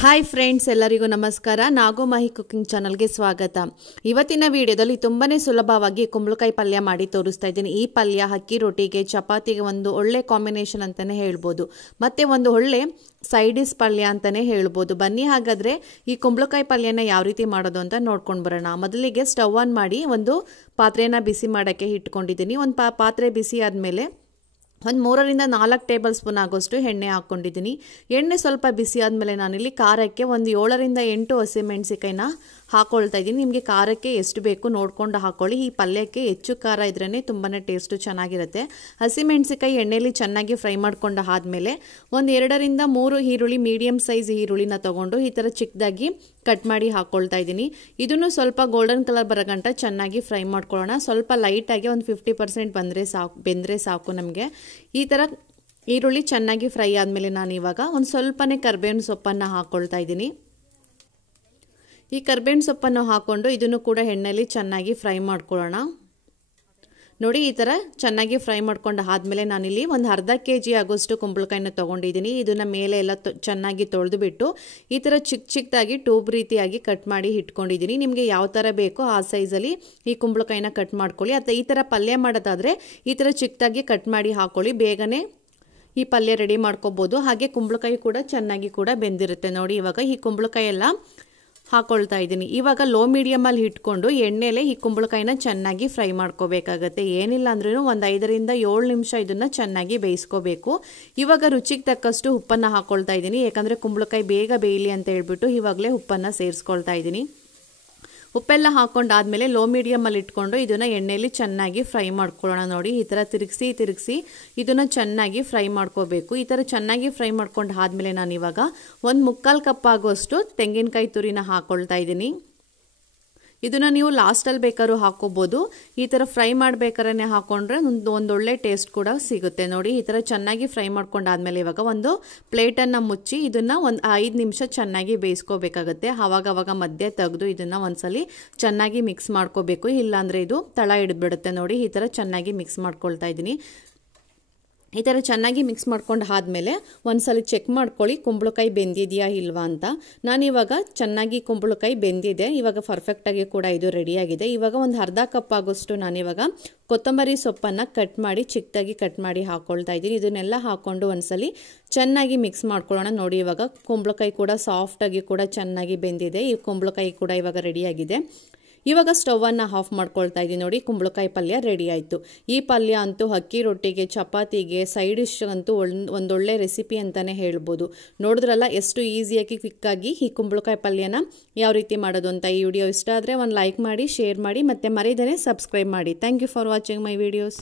Hi friends, ಎಲ್ಲರಿಗೂ ನಮಸ್ಕಾರ. ನಾಗು Mahi cooking ಚಾನಲ್ಗೆ ಸ್ವಾಗತ. ಇವತ್ತಿನ ವಿಡಿಯೋದಲ್ಲಿ ತುಂಬಾನೇ ಸುಲಭವಾಗಿ ಕುಂಬಳಕಾಯಿ ಪಲ್ಯ ಮಾಡಿ ತೋರಿಸ್ತಾ ಇದ್ದೀನಿ. ಈ ಪಲ್ಯ ಅಕ್ಕಿ ರೊಟ್ಟಿಗೆ, ಚಪಾತಿಗೆ ಒಂದು ಒಳ್ಳೆ ಕಾಂಬಿನೇಷನ್ ಅಂತಾನೆ ಹೇಳ್ಬೋದು. ಮತ್ತೆ ಒಂದು ಒಳ್ಳೆ ಸೈಡ್ ಡಿಶ್ ಪಲ್ಯ ಅಂತಾನೆ ಹೇಳ್ಬೋದು. ಬನ್ನಿ ಹಾಗಾದ್ರೆ ಈ ಕುಂಬಳಕಾಯಿ ಪಲ್ಯನ ಯಾವ ರೀತಿ ಮಾಡೋದು ಅಂತ ನೋಡ್ಕೊಂಡು ಬರೋಣ. ಮೊದಲಿಗೆ ಸ್ಟವ್ ಆನ್ ಮಾಡಿ ಒಂದು ಪಾತ್ರೆನ ಬಿಸಿ ಮಾಡೋಕ್ಕೆ ಇಟ್ಕೊಂಡಿದ್ದೀನಿ. ಒಂದು ಪಾತ್ರೆ ಬಿಸಿ ಆದಮೇಲೆ ಒಂದು 3ರಿಂದ 4 ಟೇಬಲ್ ಸ್ಪೂನ್ ಆಗೋಷ್ಟು ಎಣ್ಣೆ ಹಾಕ್ಕೊಂಡಿದ್ದೀನಿ. ಎಣ್ಣೆ ಸ್ವಲ್ಪ ಬಿಸಿ ಆದಮೇಲೆ ನಾನಿಲ್ಲಿ ಖಾರಕ್ಕೆ ಒಂದು 7ರಿಂದ 8 ಹಸಿಮೆಣಸಿಕಾಯಿನ ಹಾಕ್ಕೊಳ್ತಾ ಇದ್ದೀನಿ. ನಿಮಗೆ ಖಾರಕ್ಕೆ ಎಷ್ಟು ಬೇಕು ನೋಡ್ಕೊಂಡು ಹಾಕ್ಕೊಳ್ಳಿ. ಈ ಪಲ್ಯಕ್ಕೆ ಹೆಚ್ಚು ಖಾರ ಇದ್ರೇ ತುಂಬಾ ಟೇಸ್ಟು ಚೆನ್ನಾಗಿರುತ್ತೆ. ಹಸಿಮೆಣಸಿಕಾಯಿ ಎಣ್ಣೆಯಲ್ಲಿ ಚೆನ್ನಾಗಿ ಫ್ರೈ ಮಾಡ್ಕೊಂಡು ಆದಮೇಲೆ ಒಂದು 2ರಿಂದ 3 ಈರುಳ್ಳಿ, ಮೀಡಿಯಮ್ ಸೈಜ್ ಈರುಳ್ಳಿನ ತೊಗೊಂಡು ಈ ಥರ ಚಿಕ್ಕದಾಗಿ ಕಟ್ ಮಾಡಿ ಹಾಕ್ಕೊಳ್ತಾ ಇದ್ದೀನಿ. ಇದನ್ನು ಸ್ವಲ್ಪ ಗೋಲ್ಡನ್ ಕಲರ್ ಬರೋಗಂಟ ಚೆನ್ನಾಗಿ ಫ್ರೈ ಮಾಡ್ಕೊಳ್ಳೋಣ. ಸ್ವಲ್ಪ ಲೈಟಾಗಿ ಒಂದು 50% ಬೆಂದರೆ ಸಾಕು ನಮಗೆ. ಈ ಥರ ಈರುಳ್ಳಿ ಚೆನ್ನಾಗಿ ಫ್ರೈ ಆದಮೇಲೆ ನಾನು ಇವಾಗ ಒಂದು ಸ್ವಲ್ಪನೇ ಕರ್ಬೇವಿನ ಸೊಪ್ಪನ್ನು ಹಾಕ್ಕೊಳ್ತಾ ಇದ್ದೀನಿ. ಈ ಕರ್ಬೇವಿನ ಸೊಪ್ಪನ್ನು ಹಾಕ್ಕೊಂಡು ಇದನ್ನು ಕೂಡ ಎಣ್ಣೆಯಲ್ಲಿ ಚೆನ್ನಾಗಿ ಫ್ರೈ ಮಾಡ್ಕೊಳ್ಳೋಣ. ನೋಡಿ, ಈ ಥರ ಚೆನ್ನಾಗಿ ಫ್ರೈ ಮಾಡ್ಕೊಂಡು ಆದಮೇಲೆ ನಾನಿಲ್ಲಿ ಒಂದು ಅರ್ಧ kg ಆಗೋಷ್ಟು ಕುಂಬಳಕಾಯಿನ ತೊಗೊಂಡಿದ್ದೀನಿ. ಇದನ್ನು ಮೇಲೆ ಎಲ್ಲ ಚೆನ್ನಾಗಿ ತೊಳೆದು ಬಿಟ್ಟು ಈ ಥರ ಚಿಕ್ಕದಾಗಿ ಟ್ಯೂಬ್ ರೀತಿಯಾಗಿ ಕಟ್ ಮಾಡಿ ಇಟ್ಕೊಂಡಿದ್ದೀನಿ. ನಿಮಗೆ ಯಾವ ಥರ ಬೇಕೋ ಆ ಸೈಜಲ್ಲಿ ಈ ಕುಂಬಳಕಾಯಿನ ಕಟ್ ಮಾಡ್ಕೊಳ್ಳಿ. ಅಥವಾ ಈ ಥರ ಪಲ್ಯ ಮಾಡೋದಾದರೆ ಈ ಥರ ಚಿಕ್ಕದಾಗಿ ಕಟ್ ಮಾಡಿ ಹಾಕ್ಕೊಳ್ಳಿ. ಬೇಗನೆ ಈ ಪಲ್ಯ ರೆಡಿ ಮಾಡ್ಕೋಬೋದು. ಹಾಗೆ ಕುಂಬಳಕಾಯಿ ಕೂಡ ಚೆನ್ನಾಗಿ ಕೂಡ ಬೆಂದಿರುತ್ತೆ. ನೋಡಿ, ಇವಾಗ ಈ ಕುಂಬಳಕಾಯಿ ಎಲ್ಲ ಹಾಕ್ಕೊಳ್ತಾ ಇದ್ದೀನಿ. ಇವಾಗ ಲೋ ಮೀಡಿಯಮಲ್ಲಿ ಇಟ್ಕೊಂಡು ಎಣ್ಣೆಲೆ ಈ ಕುಂಬಳಕಾಯಿನ ಚೆನ್ನಾಗಿ ಫ್ರೈ ಮಾಡ್ಕೋಬೇಕಾಗತ್ತೆ. ಏನಿಲ್ಲ ಅಂದ್ರೂ ಒಂದು 5ರಿಂದ 7 ನಿಮಿಷ ಇದನ್ನು ಚೆನ್ನಾಗಿ ಬೇಯಿಸ್ಕೋಬೇಕು. ಇವಾಗ ರುಚಿಗೆ ತಕ್ಕಷ್ಟು ಉಪ್ಪನ್ನು ಹಾಕ್ಕೊಳ್ತಾ ಇದ್ದೀನಿ. ಯಾಕಂದರೆ ಕುಂಬಳಕಾಯಿ ಬೇಗ ಬೇಯಲಿ ಅಂತ ಹೇಳ್ಬಿಟ್ಟು ಇವಾಗಲೇ ಉಪ್ಪನ್ನು ಸೇರಿಸ್ಕೊಳ್ತಾ ಇದ್ದೀನಿ. ಉಪ್ಪೆಲ್ಲ ಹಾಕ್ಕೊಂಡಾದ್ಮೇಲೆ ಲೋ ಮೀಡಿಯಮಲ್ಲಿ ಇಟ್ಕೊಂಡು ಇದನ್ನು ಎಣ್ಣೆಯಲ್ಲಿ ಚೆನ್ನಾಗಿ ಫ್ರೈ ಮಾಡ್ಕೊಳ್ಳೋಣ. ನೋಡಿ, ಈ ಥರ ತಿರುಗಿಸಿ ಇದನ್ನು ಚೆನ್ನಾಗಿ ಫ್ರೈ ಮಾಡ್ಕೋಬೇಕು. ಈ ಥರ ಚೆನ್ನಾಗಿ ಫ್ರೈ ಮಾಡ್ಕೊಂಡು ಆದಮೇಲೆ ನಾನು ಇವಾಗ ಒಂದು 3/4 ಕಪ್ ಆಗುವಷ್ಟು ತೆಂಗಿನಕಾಯಿ ತುರಿನ ಹಾಕ್ಕೊಳ್ತಾ ಇದ್ದೀನಿ. ಇದನ್ನು ನೀವು ಲಾಸ್ಟಲ್ಲಿ ಬೇಕಾದ್ರೂ ಹಾಕ್ಕೋಬೋದು. ಈ ಥರ ಫ್ರೈ ಮಾಡಬೇಕಾದ್ರೆ ಹಾಕ್ಕೊಂಡ್ರೆ ಒಂದೊಳ್ಳೆ ಟೇಸ್ಟ್ ಕೂಡ ಸಿಗುತ್ತೆ. ನೋಡಿ, ಈ ಥರ ಚೆನ್ನಾಗಿ ಫ್ರೈ ಮಾಡ್ಕೊಂಡಾದ್ಮೇಲೆ ಇವಾಗ ಒಂದು ಪ್ಲೇಟನ್ನು ಮುಚ್ಚಿ ಇದನ್ನು ಒಂದು 5 ನಿಮಿಷ ಚೆನ್ನಾಗಿ ಬೇಯಿಸ್ಕೋಬೇಕಾಗತ್ತೆ. ಆವಾಗವಾಗ ಮಧ್ಯೆ ತೆಗೆದು ಇದನ್ನು ಒಂದ್ಸಲಿ ಚೆನ್ನಾಗಿ ಮಿಕ್ಸ್ ಮಾಡ್ಕೋಬೇಕು. ಇಲ್ಲಾಂದರೆ ಇದು ತಳ ಹಿಡಿದ್ಬಿಡುತ್ತೆ. ನೋಡಿ, ಈ ಥರ ಚೆನ್ನಾಗಿ ಮಿಕ್ಸ್ ಮಾಡ್ಕೊಳ್ತಾ ಇದ್ದೀನಿ. ಈ ಥರ ಚೆನ್ನಾಗಿ ಮಿಕ್ಸ್ ಮಾಡ್ಕೊಂಡು ಆದಮೇಲೆ ಒಂದ್ಸಲ ಚೆಕ್ ಮಾಡ್ಕೊಳ್ಳಿ ಕುಂಬಳಕಾಯಿ ಬೆಂದಿದೆಯಾ ಇಲ್ವಾ ಅಂತ. ನಾನಿವಾಗ ಚೆನ್ನಾಗಿ ಕುಂಬಳಕಾಯಿ ಬೆಂದಿದೆ. ಇವಾಗ ಪರ್ಫೆಕ್ಟಾಗಿ ಕೂಡ ಇದು ರೆಡಿಯಾಗಿದೆ. ಇವಾಗ ಒಂದು ಅರ್ಧ ಕಪ್ ಆಗೋಷ್ಟು ನಾನಿವಾಗ ಕೊತ್ತಂಬರಿ ಸೊಪ್ಪನ್ನು ಕಟ್ ಮಾಡಿ ಚಿಕ್ಕದಾಗಿ ಕಟ್ ಮಾಡಿ ಹಾಕ್ಕೊಳ್ತಾ ಇದ್ದೀನಿ. ಇದನ್ನೆಲ್ಲ ಹಾಕ್ಕೊಂಡು ಒಂದ್ಸಲಿ ಚೆನ್ನಾಗಿ ಮಿಕ್ಸ್ ಮಾಡ್ಕೊಳ್ಳೋಣ. ನೋಡಿ, ಇವಾಗ ಕುಂಬಳಕಾಯಿ ಕೂಡ ಸಾಫ್ಟಾಗಿ ಕೂಡ ಚೆನ್ನಾಗಿ ಬೆಂದಿದೆ. ಈ ಕುಂಬಳಕಾಯಿ ಕೂಡ ಇವಾಗ ರೆಡಿಯಾಗಿದೆ. ಇವಾಗ ಸ್ಟವನ್ನು ಆಫ್ ಮಾಡ್ಕೊಳ್ತಾ ಇದ್ದೀನಿ. ನೋಡಿ, ಕುಂಬಳಕಾಯಿ ಪಲ್ಯ ರೆಡಿ ಆಯಿತು. ಈ ಪಲ್ಯ ಅಂತೂ ಅಕ್ಕಿ ರೊಟ್ಟಿಗೆ, ಚಪಾತಿಗೆ, ಸೈಡ್ ಡಿಶ್ ಅಂತೂ ಒಂದೊಳ್ಳೆ ರೆಸಿಪಿ ಅಂತಲೇ ಹೇಳ್ಬೋದು. ನೋಡಿದ್ರಲ್ಲ ಎಷ್ಟು ಈಸಿಯಾಗಿ ಕ್ವಿಕ್ಕಾಗಿ ಈ ಕುಂಬಳಕಾಯಿ ಪಲ್ಯನ ಯಾವ ರೀತಿ ಮಾಡೋದು ಅಂತ. ಈ ವಿಡಿಯೋ ಇಷ್ಟ ಆದರೆ ಒಂದು ಲೈಕ್ ಮಾಡಿ, ಶೇರ್ ಮಾಡಿ, ಮತ್ತು ಮರೀದೇ ಸಬ್ಸ್ಕ್ರೈಬ್ ಮಾಡಿ. Thank you for watching my videos.